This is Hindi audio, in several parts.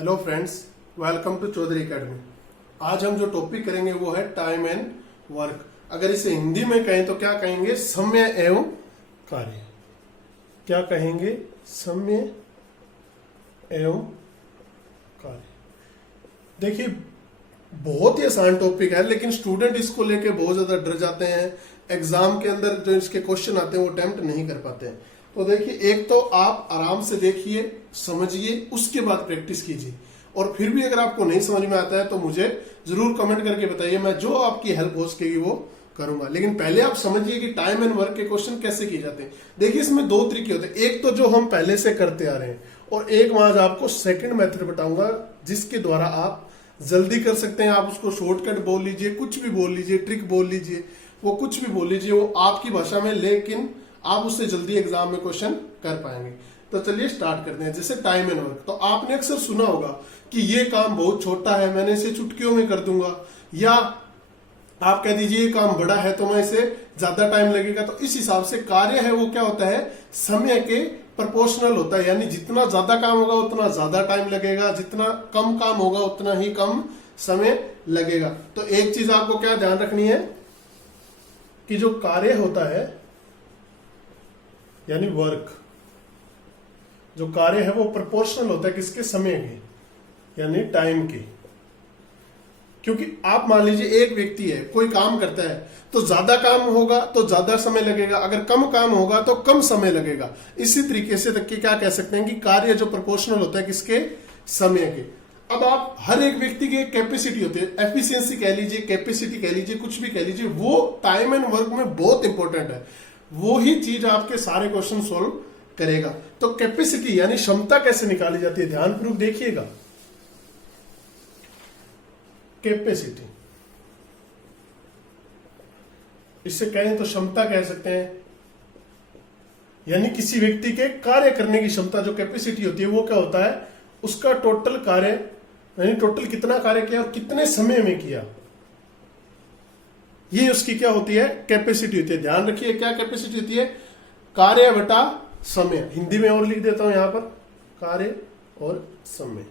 Hello friends, welcome to Chaudhary academy. आज हम जो टॉपिक करेंगे वो है टाइम एंड वर्क। अगर इसे हिंदी में कहें तो क्या कहेंगे? समय एवं कार्य। क्या कहेंगे? समय एवं कार्य। देखिए, बहुत ही आसान टॉपिक है, लेकिन स्टूडेंट इसको लेके बहुत ज्यादा डर जाते हैं। एग्जाम के अंदर जो इसके क्वेश्चन आते हैं वो अटेम्प्ट नहीं कर पाते हैं। तो देखिए, एक तो आप आराम से देखिए, समझिए, उसके बाद प्रैक्टिस कीजिए। और फिर भी अगर आपको नहीं समझ में आता है तो मुझे जरूर कमेंट करके बताइए, मैं जो आपकी हेल्प हो सकेगी वो करूंगा। लेकिन पहले आप समझिए कि टाइम एंड वर्क के क्वेश्चन कैसे किए जाते हैं। देखिए, इसमें दो तरीके होते हैं। एक तो जो हम पहले से करते आ रहे हैं, और एक मैं आज आपको सेकंड मेथड बताऊंगा जिसके द्वारा आप जल्दी कर सकते हैं। आप उसको शॉर्टकट बोल लीजिए, कुछ भी बोल लीजिए, ट्रिक बोल लीजिए, वो कुछ भी बोल लीजिए, वो आपकी भाषा में, लेकिन आप उससे जल्दी एग्जाम में क्वेश्चन कर पाएंगे। तो चलिए स्टार्ट करते हैं। जैसे टाइम एंड वर्क, तो आपने अक्सर सुना होगा कि ये काम बहुत छोटा है, मैंने इसे चुटकियों में कर दूंगा, या आप कह दीजिए ये काम बड़ा है तो मैं इसे ज्यादा टाइम लगेगा। तो इस हिसाब से कार्य है वो क्या होता है? समय के प्रोपोर्शनल होता है, यानी जितना ज्यादा काम होगा उतना ज्यादा टाइम लगेगा, जितना कम काम होगा उतना ही कम समय लगेगा। तो एक चीज आपको क्या ध्यान रखनी है कि जो कार्य होता है यानी वर्क, जो कार्य है वो प्रोपोर्शनल होता है किसके? समय के, यानी टाइम के। क्योंकि आप मान लीजिए एक व्यक्ति है, कोई काम करता है, तो ज्यादा काम होगा तो ज्यादा समय लगेगा, अगर कम काम होगा तो कम समय लगेगा। इसी तरीके से तक कि क्या कह सकते हैं कि कार्य जो प्रोपोर्शनल होता है किसके? समय के। अब आप हर एक व्यक्ति की एक कैपेसिटी होती है, एफिशिएंसी कह लीजिए, कैपेसिटी कह लीजिए, कुछ भी कह लीजिए, वो टाइम एंड वर्क में बहुत इंपॉर्टेंट है। वो ही चीज आपके सारे क्वेश्चन सोल्व करेगा। तो कैपेसिटी यानी क्षमता कैसे निकाली जाती है, ध्यानपूर्वक देखिएगा। कैपेसिटी, इससे कहें तो क्षमता कह सकते हैं, यानी किसी व्यक्ति के कार्य करने की क्षमता, जो कैपेसिटी होती है वो क्या होता है? उसका टोटल कार्य, यानी टोटल कितना कार्य किया और कितने समय में किया, ये उसकी क्या होती है? कैपेसिटी होती है। ध्यान रखिए, क्या कैपेसिटी होती है? कार्य बटा समय। हिंदी में और लिख देता हूं यहां पर, कार्य और समय,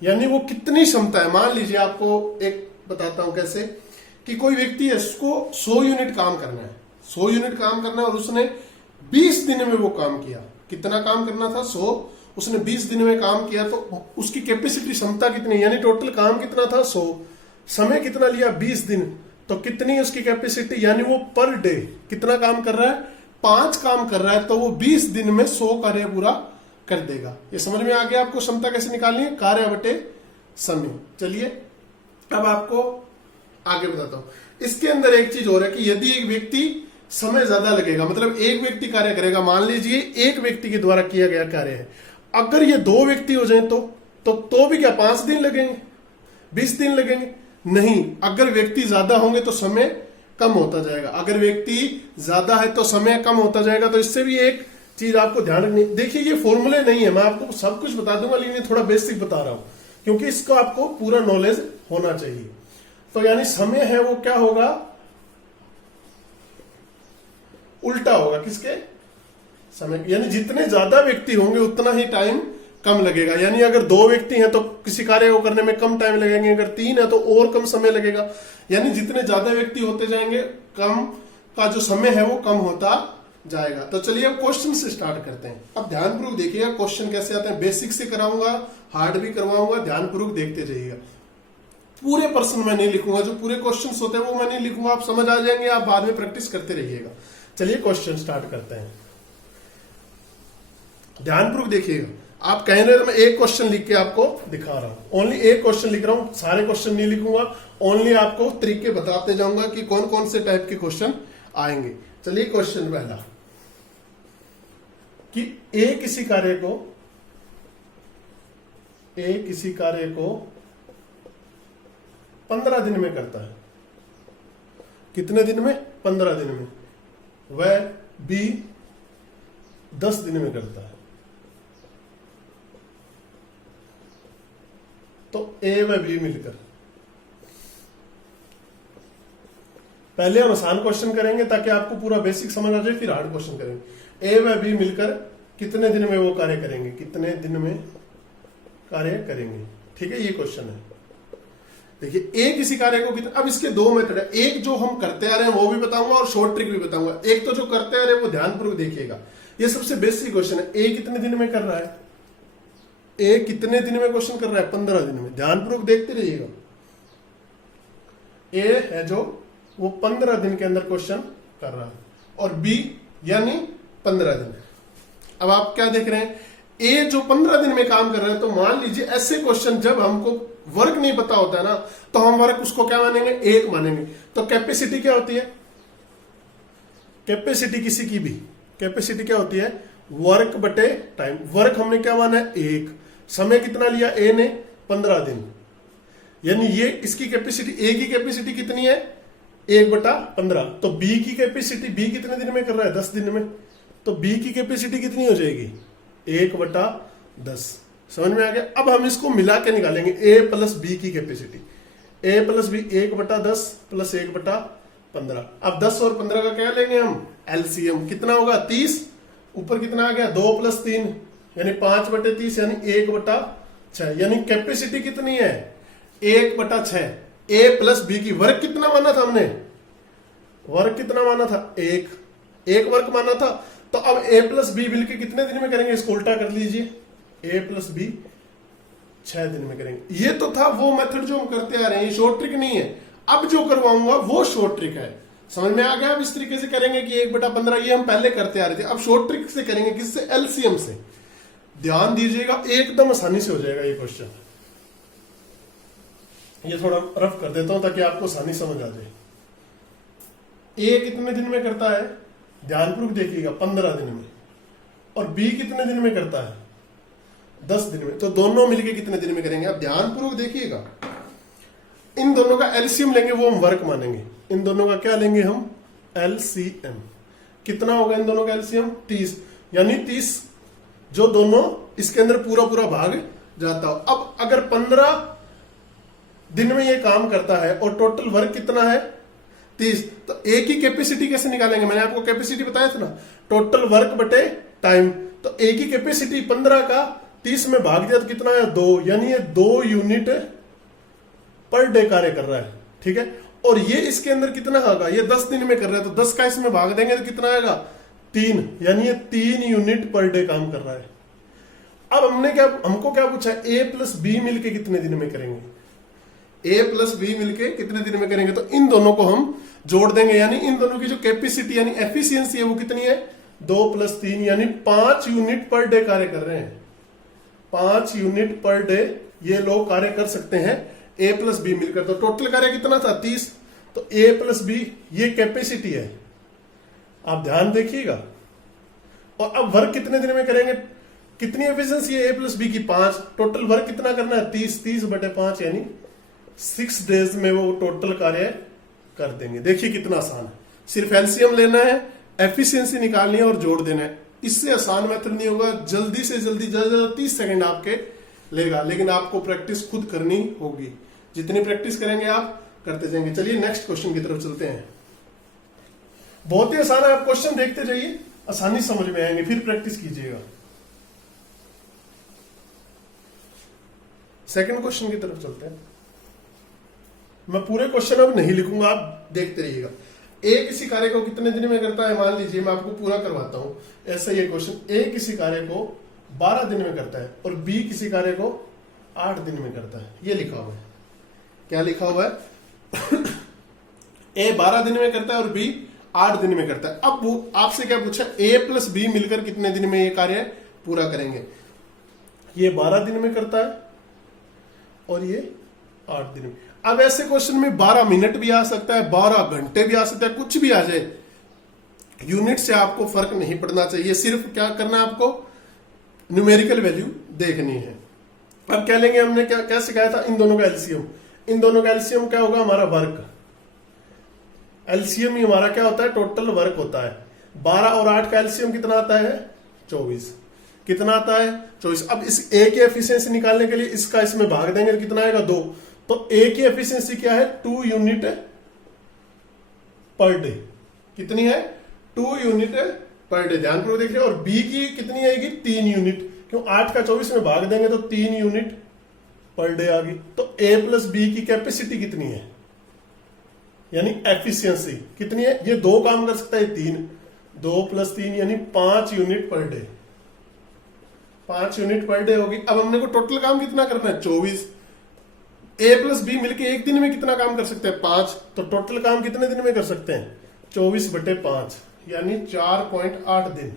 यानी वो कितनी क्षमता है। मान लीजिए, आपको एक बताता हूं कैसे, कि कोई व्यक्ति है, उसको 100 यूनिट काम करना है, 100 यूनिट काम करना है, और उसने 20 दिन में वो काम किया। कितना काम करना था? 100, उसने 20 दिन में काम किया। तो उसकी कैपेसिटी, क्षमता कितनी, यानी टोटल काम कितना था? 100, समय कितना लिया? 20 दिन, तो कितनी उसकी कैपेसिटी, यानी वो पर डे कितना काम कर रहा है? 5 काम कर रहा है, तो वो 20 दिन में 100 कार्य पूरा कर देगा। ये समझ में आ गया आपको क्षमता कैसे निकालनी है? कार्य बटे समय। चलिए अब आपको आगे बताता हूं। इसके अंदर एक चीज और है कि यदि एक व्यक्ति समय ज्यादा लगेगा, मतलब एक व्यक्ति कार्य करेगा, मान लीजिए एक व्यक्ति के द्वारा किया गया कार्य है, अगर ये 2 व्यक्ति हो जाए तो भी क्या 5 दिन लगेंगे? 20 दिन लगेंगे? नहीं, अगर व्यक्ति ज्यादा होंगे तो समय कम होता जाएगा, अगर व्यक्ति ज्यादा है तो समय कम होता जाएगा। तो इससे भी एक चीज आपको ध्यान रखनी। देखिए, ये फॉर्मूले नहीं है, मैं आपको सब कुछ बता दूंगा, लेकिन थोड़ा बेसिक बता रहा हूं क्योंकि इसका आपको पूरा नॉलेज होना चाहिए। तो यानी समय है वो क्या होगा? उल्टा होगा किसके? समय। यानी जितने ज्यादा व्यक्ति होंगे उतना ही टाइम कम लगेगा। यानी अगर 2 व्यक्ति हैं तो किसी कार्य को करने में कम टाइम लगेंगे, अगर 3 है तो और कम समय लगेगा। यानी जितने ज्यादा व्यक्ति होते जाएंगे, कम का जो समय है वो कम होता जाएगा। तो चलिए अब क्वेश्चन से स्टार्ट करते हैं। अब ध्यानपूर्वक देखिएगा क्वेश्चन कैसे आते हैं। बेसिक से कराऊंगा, हार्ड भी करवाऊंगा, ध्यानपूर्वक देखते जाइएगा। पूरे प्रश्न मैं नहीं लिखूंगा, जो पूरे क्वेश्चन होते हैं वो मैं नहीं लिखूंगा, आप समझ आ जाएंगे, आप बाद में प्रैक्टिस करते रहिएगा। चलिए क्वेश्चन स्टार्ट करते हैं, ध्यानपूर्वक देखिएगा। आप कह रहे हैं तो मैं एक क्वेश्चन लिख के आपको दिखा रहा हूं, ओनली एक क्वेश्चन लिख रहा हूं, सारे क्वेश्चन नहीं लिखूंगा, ओनली आपको तरीके बताते जाऊंगा कि कौन कौन से टाइप के क्वेश्चन आएंगे। चलिए क्वेश्चन पहला, कि ए किसी कार्य को 15 दिन में करता है। कितने दिन में? 15 दिन में। वह बी 10 दिन में करता है। तो ए व बी मिलकर, पहले हम आसान क्वेश्चन करेंगे ताकि आपको पूरा बेसिक समझ आ जाए, फिर हार्ड क्वेश्चन करेंगे। ए व बी मिलकर कितने दिन में वो कार्य करेंगे? कितने दिन में कार्य करेंगे। ठीक है, ये क्वेश्चन है। देखिए एक इसी कार्य को कितना, अब इसके दो मेथड है, एक जो हम करते आ रहे हैं वो भी बताऊंगा और शॉर्ट ट्रिक भी बताऊंगा। एक तो जो करते आ रहे हैं वो ध्यानपूर्वक देखिएगा, ये सबसे बेसिक क्वेश्चन है। ए कितने दिन में कर रहा है, ए कितने दिन में क्वेश्चन कर रहा है, 15 दिन में। ध्यानपूर्वक देखते रहिएगा। ए है जो वो 15 दिन के अंदर क्वेश्चन कर रहा है, और बी यानी 15 दिन। अब आप क्या देख रहे हैं, ए जो 15 दिन में काम कर रहे हैं, तो मान लीजिए ऐसे क्वेश्चन जब हमको वर्क नहीं पता होता है ना, तो हम वर्क उसको क्या मानेंगे, एक मानेंगे। तो कैपेसिटी क्या होती है, कैपेसिटी किसी की भी कैपेसिटी क्या होती है, वर्क बटे टाइम। वर्क हमने क्या माना है, एक। समय कितना लिया ए ने, 15 दिन। यानी ये इसकी कैपेसिटी, ए की कैपेसिटी कितनी है, 1/15। तो बी की कैपेसिटी, बी कितने दिन में कर रहा है, 10 दिन में। तो बी की कैपेसिटी कितनी हो जाएगी, 1/10। समझ में आ गया। अब हम इसको मिला के निकालेंगे, ए प्लस बी की कैपेसिटी। ए प्लस बी 1/10 प्लस 1/15। अब 10 और 15 का क्या लेंगे हम, एलसीएम। कितना होगा, 30। ऊपर कितना आ गया, 2 + 3 यानी 5/30 यानी 1/6। यानी कैपेसिटी कितनी है, 1/6। ए प्लस बी की वर्क कितना माना था हमने, वर्क कितना माना था, एक वर्क माना था। तो अब ए प्लस बी मिलकर कितने दिन में करेंगे, इसको उल्टा कर लीजिए, ए प्लस बी 6 दिन में करेंगे। ये तो था वो मेथड जो हम करते आ रहे हैं, ये शॉर्ट ट्रिक नहीं है। अब जो करवाऊंगा वो शॉर्ट ट्रिक है। समझ में आ गया। अब इस तरीके से करेंगे कि 1/15, ये हम पहले करते आ रहे थे। अब शॉर्ट ट्रिक से करेंगे, किससे, एलसीएम से। ध्यान दीजिएगा, एकदम आसानी से हो जाएगा ये क्वेश्चन। ये थोड़ा रफ कर देता हूं ताकि आपको आसानी समझ आ जाए। ए कितने दिन में करता है, ध्यानपूर्वक देखिएगा, 15 दिन में। और बी कितने दिन में करता है, 10 दिन में। तो दोनों मिलके कितने दिन में करेंगे, आप ध्यानपूर्वक देखिएगा। इन दोनों का एलसीएम लेंगे, वो हम वर्क मानेंगे। इन दोनों का क्या लेंगे हम, एलसीएम। कितना होगा इन दोनों का एलसीएम, 30। यानी 30 जो दोनों इसके अंदर पूरा पूरा भाग जाता हो। अब अगर 15 दिन में ये काम करता है और टोटल वर्क कितना है, 30, तो ए की कैपेसिटी कैसे निकालेंगे, मैंने आपको कैपेसिटी बताया था ना, टोटल वर्क बटे टाइम। तो ए की कैपेसिटी 15 का 30 में भाग दिया तो कितना है, 2। यानी ये 2 यूनिट पर डे कार्य कर रहा है। ठीक है, और ये इसके अंदर कितना आएगा, ये 10 दिन में कर रहा है, तो 10 का इसमें भाग देंगे तो कितना आएगा, 3। यानी ये 3 यूनिट पर डे काम कर रहा है। अब हमको क्या पूछा है, ए प्लस बी मिलके कितने दिन में करेंगे, ए प्लस बी मिलके कितने दिन में करेंगे। तो इन दोनों को हम जोड़ देंगे, यानी इन दोनों की जो कैपेसिटी यानी एफिशिएंसी है वो कितनी है, 2 + 3 यानी 5 यूनिट पर डे कार्य कर रहे हैं। 5 यूनिट पर डे ये लोग कार्य कर सकते हैं, ए प्लस बी मिलकर। तो टोटल कार्य कितना था, 30। तो ए प्लस बी ये कैपेसिटी है, आप ध्यान देखिएगा। और अब वर्क कितने दिन में करेंगे, कितनी एफिशिएंसी है ए प्लस बी की, 5। टोटल वर्क कितना करना है, 30/5 यानी 6 डेज में वो टोटल कार्य कर देंगे। देखिए कितना आसान है, सिर्फ एलसीएम लेना है, एफिशिएंसी निकालनी है और जोड़ देना है। इससे आसान मेथड नहीं होगा। जल्दी से जल्दी, ज्यादा 30 सेकंड आपके लेगा, लेकिन आपको प्रैक्टिस खुद करनी होगी। जितनी प्रैक्टिस करेंगे आप करते जाएंगे। चलिए नेक्स्ट क्वेश्चन की तरफ चलते हैं। बहुत ही आसान है, आप क्वेश्चन देखते जाइए, आसानी समझ में आएंगे, फिर प्रैक्टिस कीजिएगा। सेकंड क्वेश्चन की तरफ चलते हैं। मैं पूरे क्वेश्चन अब नहीं लिखूंगा, आप देखते रहिएगा। ए किसी कार्य को कितने दिन में करता है, मान लीजिए मैं आपको पूरा करवाता हूं। ऐसा ये क्वेश्चन, ए किसी कार्य को 12 दिन में करता है और बी किसी कार्य को 8 दिन में करता है। ये लिखा हुआ है, क्या लिखा हुआ है ए 12 दिन में करता है और बी 8 दिन में करता है। अब वो आपसे क्या पूछा, ए प्लस बी मिलकर कितने दिन में ये कार्य पूरा करेंगे। ये 12 दिन में करता है और ये 8 दिन में। अब ऐसे क्वेश्चन में 12 मिनट भी आ सकता है, 12 घंटे भी आ सकता है, कुछ भी आ जाए, यूनिट से आपको फर्क नहीं पड़ना चाहिए। सिर्फ क्या करना है, आपको न्यूमेरिकल वैल्यू देखनी है। अब क्या लेंगे, हमने क्या सिखाया था, इन दोनों का एलसीएम। इन दोनों का एलसीएम क्या होगा, हमारा वर्क। एलसीएम ही हमारा क्या होता है, टोटल वर्क होता है। 12 और 8 का एलसीएम कितना आता है, 24। कितना आता है, 24। अब इस ए की एफिशिएंसी निकालने के लिए इसका इसमें भाग देंगे तो कितना आएगा, 2। तो ए की एफिशिएंसी क्या है, 2 यूनिट पर डे। कितनी है, 2 यूनिट पर डे। ध्यानपूर्वक देखिए। और बी की कितनी आएगी, 3 यूनिट, क्यों 8 का 24 में भाग देंगे तो 3 यूनिट पर डे आ गई। तो A प्लस बी की कैपेसिटी कितनी है, यानी एफिशिएंसी कितनी है, ये 2 काम कर सकता है, 3, 2 प्लस 3 यानी 5 unit per day, 5 unit per day होगी। अब हमने को टोटल काम कितना करना है, 24। A प्लस बी मिलके एक दिन में कितना काम कर सकते हैं, 5। तो टोटल काम कितने दिन में कर सकते हैं, 24/5 यानी 4.8 दिन।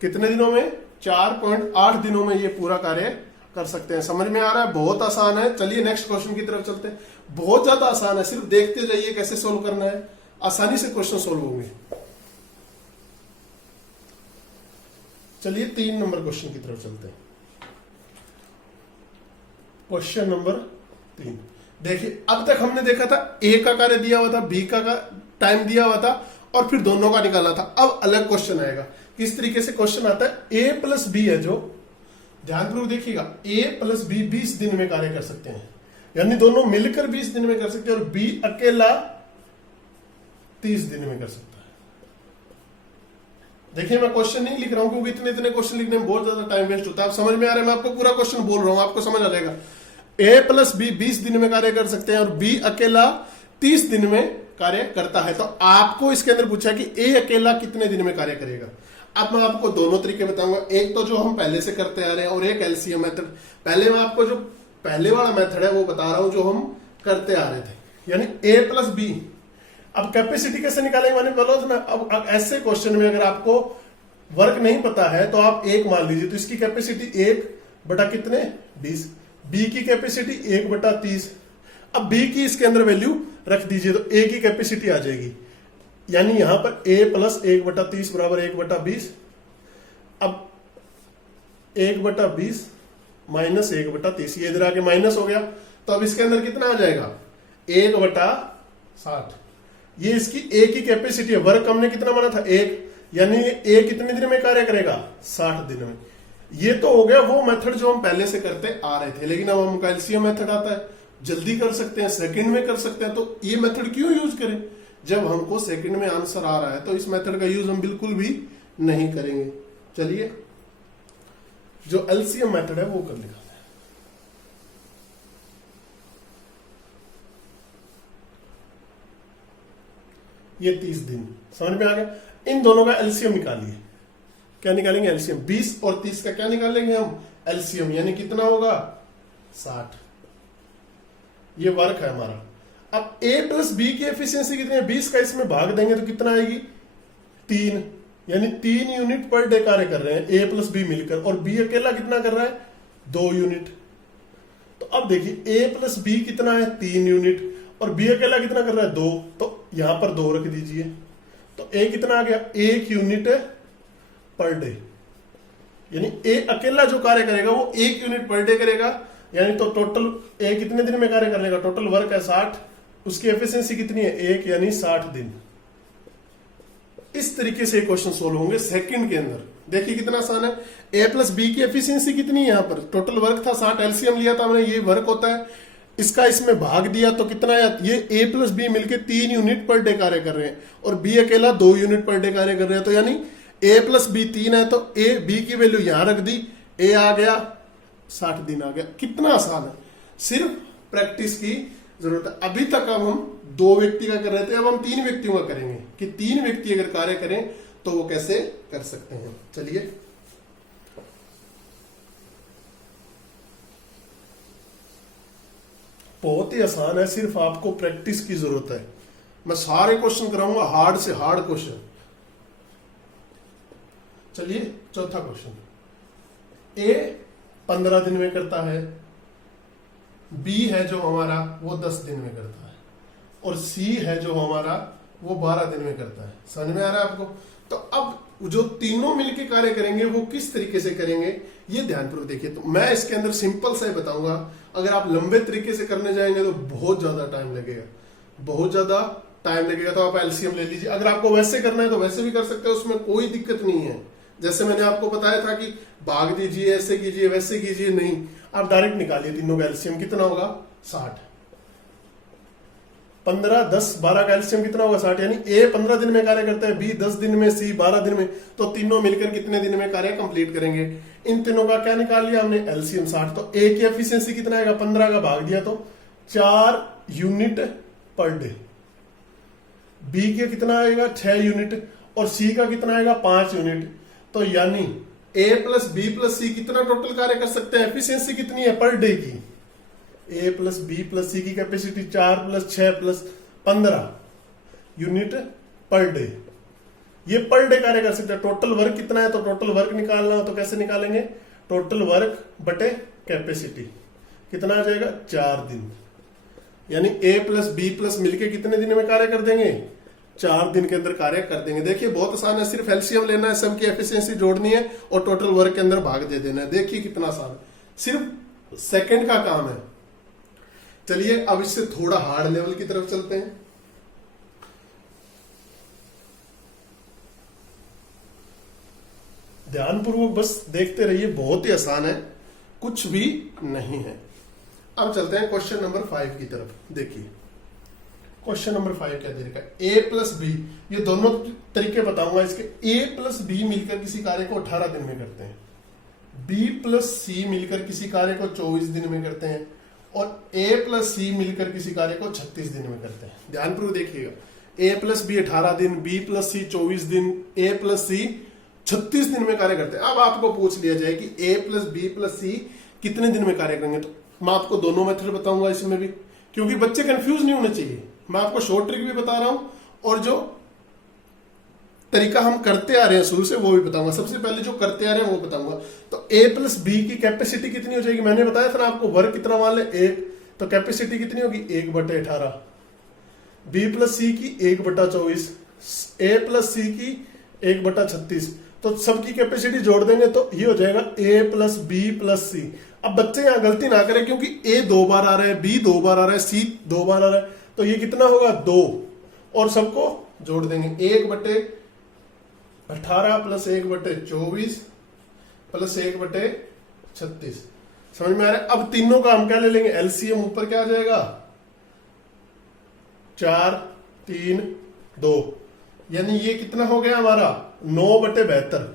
कितने दिनों में, 4.8 दिनों में ये पूरा कार्य कर सकते हैं। समझ में आ रहा है, बहुत आसान है। चलिए नेक्स्ट क्वेश्चन की तरफ चलते हैं। बहुत ज्यादा आसान है, सिर्फ देखते जाइए कैसे सोल्व करना है, आसानी से क्वेश्चन सोल्व होंगे। चलिए 3 नंबर क्वेश्चन की तरफ चलते हैं। क्वेश्चन नंबर 3 देखिए, अब तक हमने देखा था ए का कार्य दिया हुआ था, बी का टाइम दिया हुआ था और फिर दोनों का निकाला था। अब अलग क्वेश्चन आएगा। किस तरीके से क्वेश्चन आता है, ए प्लस बी है जो, ध्यानपूर्वक देखिएगा, ए प्लस बी 20 दिन में कार्य कर सकते हैं, यानी दोनों मिलकर 20 दिन में कर सकते हैं, और बी अकेला 30 दिन में कर सकता है। देखिए मैं क्वेश्चन नहीं लिख रहा हूं क्योंकि इतने क्वेश्चन लिखने में बहुत ज्यादा टाइम वेस्ट होता है। आप समझ में आ रहा है, मैं आपको पूरा क्वेश्चन बोल रहा हूं, आपको समझ आ जाएगा। ए प्लस बी 20 दिन में कार्य कर सकते हैं और बी अकेला 30 दिन में कार्य करता है। तो आपको इसके अंदर पूछा कि ए अकेला कितने दिन में कार्य करेगा। अब मैं आपको दोनों तरीके बताऊंगा, एक तो जो हम पहले से करते आ रहे हैं और एक एलसीएम मेथड। पहले मैं आपको जो पहले वाला मेथड है वो बता रहा हूं जो हम करते आ रहे थे, यानी ए प्लस बी। अब कैपेसिटी कैसे निकालेंगे, मैंने बोला था ना। अब ऐसे क्वेश्चन में अगर आपको वर्क नहीं पता है तो आप 1 मान लीजिए, तो इसकी कैपेसिटी 1/20, बी की कैपेसिटी 1/30। अब बी की इसके अंदर वैल्यू रख दीजिए तो ए की कैपेसिटी आ जाएगी, यानी यहां पर a प्लस 1/30 बराबर 1/20। अब 1/20 माइनस 1/30, ये इधर आके माइनस हो गया, तो अब इसके अंदर कितना आ जाएगा, 1/60। ये इसकी ए की कैपेसिटी है। वर्क हमने कितना माना था, 1, यानी ए कितने दिन में कार्य करेगा, 60 दिन में। ये तो हो गया वो मेथड जो हम पहले से करते आ रहे थे, लेकिन अब हमका एलसीएम मेथड आता है, जल्दी कर सकते हैं, सेकंड में कर सकते हैं। तो ये मेथड क्यों यूज करें, जब हमको सेकंड में आंसर आ रहा है तो इस मेथड का यूज हम बिल्कुल भी नहीं करेंगे। चलिए जो एलसीएम मेथड है वो कर लिखा है। ये 30 दिन समझ में आ गया। इन दोनों का एलसीएम निकालिए। क्या निकालेंगे, एलसीएम। 20 और 30 का क्या निकालेंगे हम, एलसीएम, यानी कितना होगा, 60। ये वर्क है हमारा। अब a प्लस बी की एफिशिएंसी कितनी है, 20 का इसमें भाग देंगे तो कितना आएगी, 3, यानी 3 यूनिट पर डे कार्य कर रहे हैं a प्लस बी मिलकर, और b अकेला कितना कर रहा है, 2 यूनिट। तो अब देखिए a प्लस बी कितना है, 3 यूनिट, और b अकेला कितना कर रहा है, 2। तो यहां पर 2 रख दीजिए, तो a कितना आ गया, 1 यूनिट पर डे, यानी a अकेला जो कार्य करेगा वो 1 यूनिट पर डे करेगा, यानी तो टोटल a कितने दिन में कार्य कर लेगा, टोटल वर्क है 60, उसकी एफिशिएंसी कितनी है, 1, यानी 60 दिन। इस तरीके से क्वेश्चन सोल्व होंगे सेकंड के अंदर। देखिए कितना आसान है। ए प्लस बी की एफिशिएंसी कितनी है, यहां पर टोटल वर्क था 60, एलसीएम लिया था हमने, ये वर्क होता है, इसका इसमें भाग दिया तो कितना है, ये ए प्लस बी मिलके 3 यूनिट पर डे कार्य कर रहे हैं और बी अकेला 2 यूनिट पर डे कार्य कर रहे हैं। तो यानी ए प्लस बी 3 है, तो ए बी की वैल्यू यहां रख दी, ए आ गया 60 दिन आ गया। कितना आसान है, सिर्फ प्रैक्टिस की जरूरत है। अभी तक अब हम 2 व्यक्ति का कर रहे थे, अब हम 3 व्यक्तियों का करेंगे कि 3 व्यक्ति अगर कार्य करें तो वो कैसे कर सकते हैं। चलिए बहुत ही आसान है, सिर्फ आपको प्रैक्टिस की जरूरत है। मैं सारे क्वेश्चन कराऊंगा, हार्ड से हार्ड क्वेश्चन। चलिए चौथा क्वेश्चन, ए 15 दिन में करता है, बी है जो हमारा वो 10 दिन में करता है, और सी है जो हमारा वो 12 दिन में करता है। समझ में आ रहा है आपको। तो अब जो तीनों मिलकर कार्य करेंगे वो किस तरीके से करेंगे ये ध्यानपूर्वक देखिए। तो मैं इसके अंदर सिंपल सा ही बताऊंगा, अगर आप लंबे तरीके से करने जाएंगे तो बहुत ज्यादा टाइम लगेगा, बहुत ज्यादा टाइम लगेगा। तो आप एलसीएम ले लीजिए। अगर आपको वैसे करना है तो वैसे भी कर सकते हैं, उसमें कोई दिक्कत नहीं है। जैसे मैंने आपको बताया था कि भाग दीजिए, ऐसे कीजिए, वैसे कीजिए, नहीं, आप डायरेक्ट निकालिए तीनों का एलसीएम। कितना होगा, 60। 15, 10, 12 का एलसीएम कितना होगा 60, यानी ए 15 दिन में कार्य करता है, बी 10 दिन में, सी 12 दिन में, तो तीनों मिलकर कितने दिन में कार्य कंप्लीट करेंगे। इन तीनों का क्या निकाल लिया हमने, एलसीएम 60। तो ए की एफिशिएंसी कितना आएगा, 15 का भाग दिया तो 4 यूनिट पर डे। बी के कितना आएगा 6 यूनिट, और सी का कितना आएगा 5 यूनिट। तो यानी ए प्लस बी प्लस सी कितना टोटल कार्य कर सकते हैं, एफिशिएंसी कितनी है पर डे की। ए प्लस बी प्लस सी की capacity 4 plus 6 plus 15 unit per day. ये पर डे कार्य कर सकते हैं। टोटल वर्क कितना है, तो टोटल वर्क निकालना हो तो कैसे निकालेंगे, टोटल वर्क बटे कैपेसिटी, कितना आ जाएगा 4 दिन। यानी ए प्लस बी प्लस मिलके कितने दिन में कार्य कर देंगे, 4 दिन के अंदर कार्य कर देंगे। देखिए बहुत आसान है, सिर्फ एलसीएम लेना है, सब की एफिशिएंसी जोड़नी है और टोटल वर्क के अंदर भाग दे देना है। देखिए कितना आसान है, सिर्फ सेकंड का काम है। चलिए अब इससे थोड़ा हार्ड लेवल की तरफ चलते हैं। ध्यानपूर्वक बस देखते रहिए, बहुत ही आसान है, कुछ भी नहीं है। अब चलते हैं क्वेश्चन नंबर 5 की तरफ। देखिए क्वेश्चन नंबर 5 क्या दे रखा है, ए प्लस बी, ये दोनों तरीके बताऊंगा इसके। ए प्लस बी मिलकर किसी कार्य को 18 दिन में करते हैं, बी प्लस सी मिलकर किसी कार्य को 24 दिन में करते हैं, और ए प्लस सी मिलकर किसी कार्य को 36 दिन में करते हैं। ध्यानपूर्वक देखिएगा, ए प्लस बी 18 दिन, बी प्लस सी 24 दिन, ए प्लस सी 36 दिन में कार्य करते हैं। अब आपको पूछ लिया जाए कि ए प्लस बी प्लस सी कितने दिन में कार्य करेंगे, तो मैं आपको दोनों मेथड बताऊंगा इसमें भी, क्योंकि बच्चे कंफ्यूज नहीं होने चाहिए। मैं आपको शॉर्ट ट्रिक भी बता रहा हूं और जो तरीका हम करते आ रहे हैं शुरू से वो भी बताऊंगा। सबसे पहले जो करते आ रहे हैं वो बताऊंगा। तो ए प्लस बी की कैपेसिटी कितनी हो जाएगी, मैंने बताया था ना आपको, वर्क कितना मान ले 1, तो कैपेसिटी कितनी होगी 1/18। बी प्लस सी की 1/24, ए प्लस सी की 1/36, तो सबकी कैपेसिटी जोड़ देंगे तो ये हो जाएगा ए प्लस बी प्लस सी। अब बच्चे यहां गलती ना करें, क्योंकि ए 2 बार आ रहा है, बी 2 बार आ रहा है, सी 2 बार आ रहा है, तो ये कितना होगा 2, और सबको जोड़ देंगे 1/18 प्लस 1/24 प्लस 1/36। समझ में आ रहा है। अब तीनों का हम क्या ले लेंगे, एलसीएम ऊपर क्या आ जाएगा 4, 3, 2, यानी ये कितना हो गया हमारा 9/72।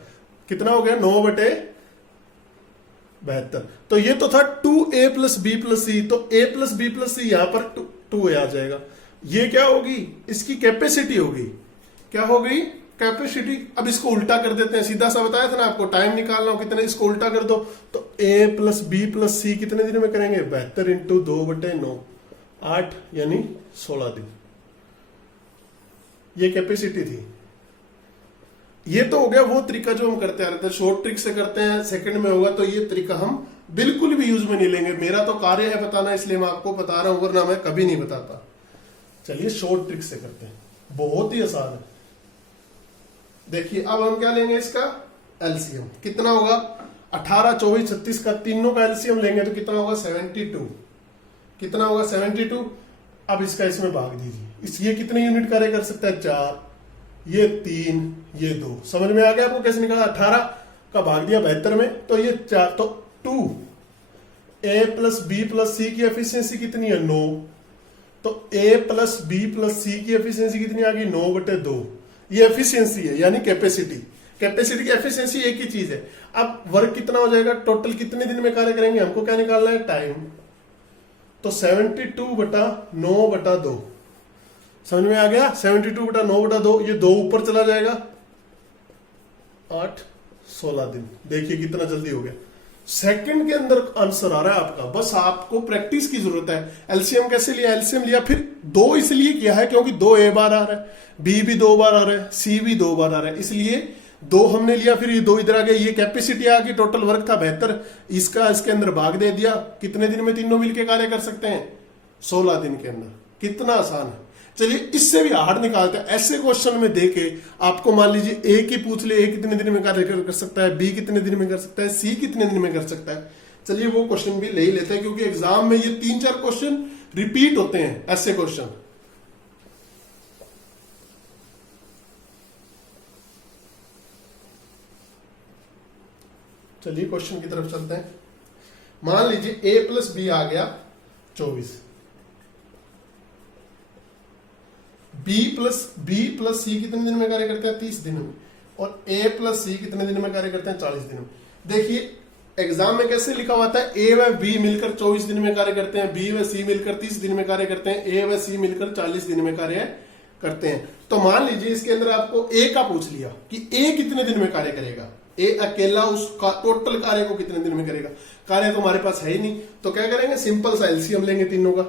कितना हो गया 9/72। तो ये तो था 2a प्लस बी प्लस सी, तो a प्लस बी प्लस सी यहां पर 2 आ जाएगा। ये क्या होगी, इसकी कैपेसिटी होगी, क्या हो गई कैपेसिटी। अब इसको उल्टा कर देते हैं, सीधा सा बताया था ना आपको, टाइम निकालना हो कितने, इसको उल्टा कर दो तो a प्लस बी प्लस सी कितने दिन में करेंगे, 72 इंटू 2/9, 8, यानी 16 दिन। ये कैपेसिटी थी। ये तो हो गया वो तरीका जो हम करते आ रहे थे, शॉर्ट ट्रिक से करते हैं, सेकंड में होगा, तो ये तरीका हम बिल्कुल भी यूज में नहीं लेंगे। मेरा तो कार्य है बताना, इसलिए मैं आपको बता रहा हूं, वरना मैं कभी नहीं बताता। चलिए शॉर्ट ट्रिक से करते हैं, बहुत ही आसान है। देखिए अब हम क्या लेंगे, इसका एलसीएम कितना होगा, 18, 24, 36 का तीनों का एलसीएम लेंगे तो कितना होगा 72। कितना होगा 72। अब इसका इसमें भाग दीजिए, ये कितने यूनिट कार्य कर सकता है 4, ये 3, ये 2। समझ में आ गया आपको कैसे निकाला, 18 का भाग दिया 72 में, तो ये 4, तो 2। ए प्लस बी प्लस सी की एफिशिएंसी कितनी है 9, तो ए प्लस बी प्लस सी की एफिशिएंसी कितनी आ गई 9/2। ये एफिशिएंसी है, यानी कैपेसिटी। कैपेसिटी की एफिशिएंसी एक ही चीज है। अब वर्क कितना हो जाएगा, टोटल कितने दिन में कार्य करेंगे, हमको क्या निकालना है टाइम, तो 72/9/2। समझ में आ गया, 72/9/2, ये 2 ऊपर चला जाएगा, 8, 16 दिन। देखिए कितना जल्दी हो गया, सेकंड के अंदर आंसर आ रहा है आपका। बस आपको प्रैक्टिस की जरूरत है। एलसीएम कैसे लिया, एलसीएम लिया, फिर 2 इसलिए किया है क्योंकि 2 ए बार आ रहा है, बी भी 2 बार आ रहा है, सी भी 2 बार आ रहा है, इसलिए 2 हमने लिया, फिर ये 2 इधर आ गया, ये कैपेसिटी आ गई, टोटल वर्क था 72, इसका इसके अंदर भाग दे दिया। कितने दिन में तीनों मिलकर कार्य कर सकते हैं, 16 दिन के अंदर। कितना आसान है। चलिए इससे भी हार्ड निकालते हैं। ऐसे क्वेश्चन में देके आपको मान लीजिए ए की पूछ ले, ए कितने दिन में कार्य कर सकता है, बी कितने दिन में कर सकता है, सी कितने दिन में कर सकता है। चलिए वो क्वेश्चन भी ले ही लेते हैं, क्योंकि एग्जाम में ये 3-4 क्वेश्चन रिपीट होते हैं, ऐसे क्वेश्चन। चलिए क्वेश्चन की तरफ चलते हैं। मान लीजिए a प्लस बी आ गया 24, बी प्लस सी कितने दिन में कार्य करते हैं? 30 दिन में। और ए प्लस सी कितने दिन में कार्य करते हैं? 40 दिन में। देखिए एग्जाम में कैसे लिखा हुआ था, ए व बी मिलकर 24 दिन में कार्य करते हैं, बी व सी मिलकर 30 दिन में कार्य करते हैं, ए व सी मिलकर 40 दिन में कार्य करते हैं। तो मान लीजिए इसके अंदर आपको ए का पूछ लिया कि ए कितने दिन में कार्य करेगा, ए अकेला उसका टोटल कार्य को कितने दिन में करेगा। कार्य तो हमारे पास है ही नहीं, तो क्या करेंगे, सिंपल सा एलसीएम लेंगे तीनों का।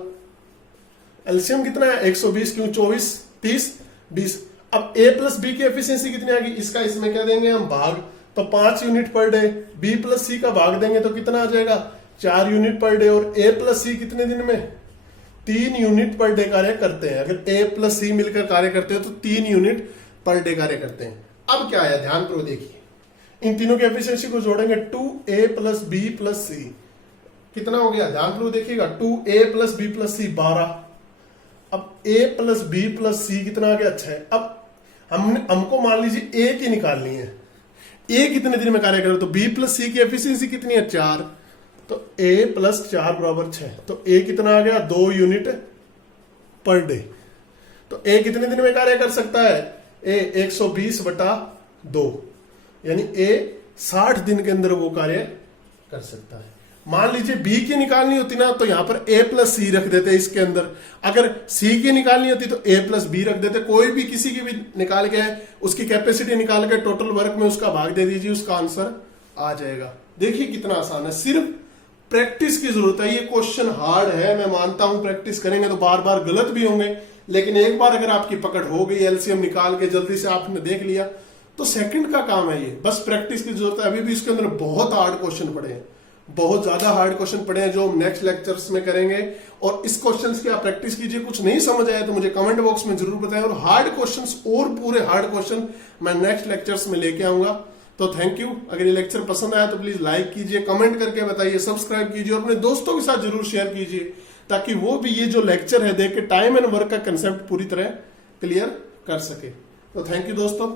एलसीएम कितना है? 120 क्यों 24 30 20। अब ए प्लस बी की एफिशिएंसी कितनी आ गई, इसका इसमें क्या देंगे हम, भाग। तो 5 unit per day. B plus सी का भाग देंगे तो कितना आ जाएगा, 4 यूनिट पर डे। और ए प्लस सी कितने दिन में, 3 यूनिट पर डे कार्य करते हैं। अगर ए प्लस सी मिलकर कार्य करते हो तो 3 यूनिट पर डे कार्य करते हैं। अब क्या है, ध्यान पूर्वक देखिए, इन तीनों की एफिशिएंसी को जोड़ेंगे, 2a प्लस बी प्लस सी कितना हो गया, ध्यान पूर्वक देखिएगा, 2a प्लस बी प्लस सी 12। अब a प्लस बी प्लस सी कितना आ गया, 6। अब हमको मान लीजिए a की निकालनी है, a कितने दिन में कार्य करे, तो b प्लस सी की एफिशिएंसी कितनी है, 4। तो a प्लस 4 बराबर 6। तो a कितना आ गया, 2 यूनिट पर डे। तो a कितने दिन में कार्य कर सकता है, a 120/2, यानी a 60 दिन के अंदर वो कार्य कर सकता है। मान लीजिए b की निकालनी होती ना, तो यहां पर a प्लस सी रख देते इसके अंदर। अगर c की निकालनी होती तो a प्लस बी रख देते। कोई भी किसी की भी निकाल के उसकी कैपेसिटी निकाल के टोटल वर्क में उसका भाग दे दीजिए, उसका आंसर आ जाएगा। देखिए कितना आसान है, सिर्फ प्रैक्टिस की जरूरत है। ये क्वेश्चन हार्ड है, मैं मानता हूं, प्रैक्टिस करेंगे तो बार बार गलत भी होंगे, लेकिन एक बार अगर आपकी पकड़ हो गई, एलसीएम निकाल के जल्दी से आपने देख लिया, तो सेकंड का काम है ये। बस प्रैक्टिस की जरूरत है। अभी भी इसके अंदर बहुत हार्ड क्वेश्चन पड़े हैं, बहुत ज्यादा हार्ड क्वेश्चन पड़े हैं, जो हम नेक्स्ट लेक्चर्स में करेंगे। और इस क्वेश्चंस की आप प्रैक्टिस कीजिए। कुछ नहीं समझ आया तो मुझे कमेंट बॉक्स में जरूर बताएं, और हार्ड क्वेश्चंस और पूरे हार्ड क्वेश्चन मैं नेक्स्ट लेक्चर्स में लेके आऊंगा। तो थैंक यू। अगर ये लेक्चर पसंद आया तो प्लीज लाइक कीजिए, कमेंट करके बताइए, सब्सक्राइब कीजिए और अपने दोस्तों के साथ जरूर शेयर कीजिए, ताकि वो भी ये जो लेक्चर है देख के टाइम एंड वर्क का कंसेप्ट पूरी तरह क्लियर कर सके। तो थैंक यू दोस्तों।